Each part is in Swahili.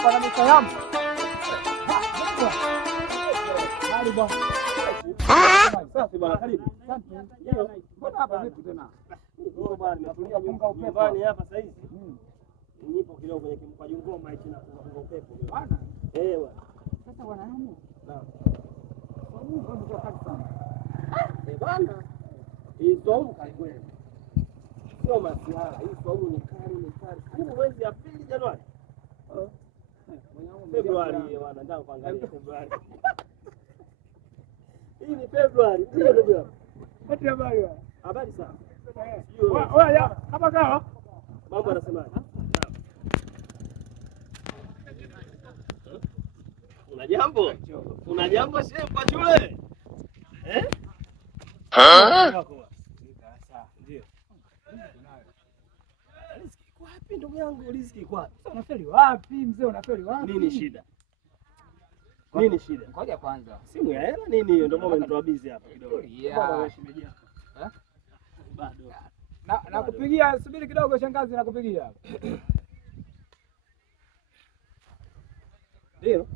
hapa na mitayamu. Safi bwana, karibu. Asante. Mbona hapa vipi tena? Bwana, nimetulia nyumbani hapa sasa hivi. Nipo kidogo kwenye kimpaji ngoma hichi na kufunga upepo. Bwana. Bwana. Sasa bwana hamu. Naam. Mungu ndio kali sana. Bwana. Hii somo kali kweli. Sio masiara, hii somo ni kali. Karibu mwezi wa pili Januari. Februari wanaandaa kuangalia Februari. Hii ni Februari. Ndio ndugu yangu. Pati habari wewe. Habari sana. Wewe kama kawa? Mambo yanasemaje? Una jambo shehe kwa shule? Ndio. Riziki wapi ndugu yangu? Riziki wapi? Unafeli wapi mzee, unafeli wapi? Nini shida? Ngoja kwanza. Simu ya hela nini hiyo? Ndio maana nitoa busy hapa kidogo. Bwana shemeji yako. Bado. Nakupigia, subiri kidogo shangazi, nakupigia. Ndio.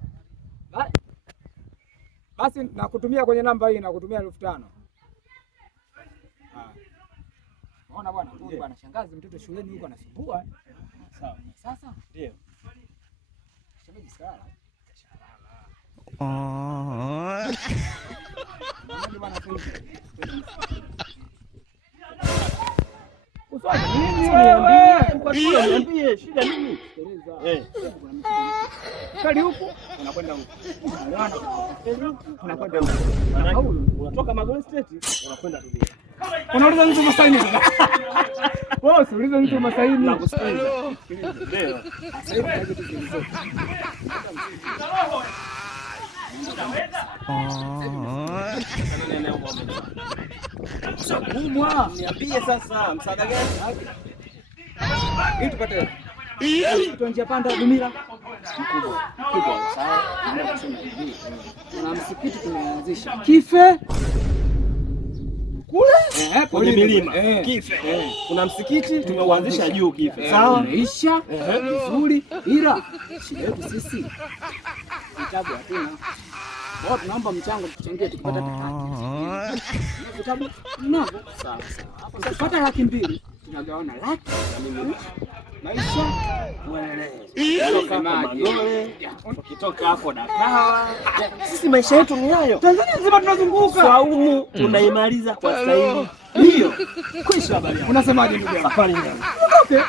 Basi nakutumia kwenye namba hii, nakutumia 5,000. Unaona bwana, huyu bwana shangazi mtoto shuleni huko anasumbua. Sawa. Sasa? Ndio. Shemeji sala. Niambie shida nini? Kali huko unakwenda huko. Unakwenda huko. Unatoka Magoli State unakwenda Dunia. Unauliza mtu masaini sasa. Wewe usiulize mtu masaini. Nakusikiliza. Ndio. Niambie sasa msaada gani? Hii tupate. Tuto njia panda Dumila. Mkubwa. Sawa. Na msikiti tumeanzisha. Kife. Kule? Kwenye milima. Kife. Kuna msikiti tumeuanzisha juu Kife. Sawa? Maisha vizuri, ila shida yetu sisi vitabu hatuna. Wao tunaomba mchango tuchangie tukipata kipati. Vitabu tunavyo. Sawa. Hapo tukipata 200,000 tunagawana 100,000 maisha kutoka Magole, ukitoka hapo Dakawa. Sisi maisha yetu ni hayo. Tanzania nzima tunazunguka. Saumu tunaimaliza kwa staili. Ndio. Kwisha habari. Unasemaje ndugu yangu? Safari njema. Okay.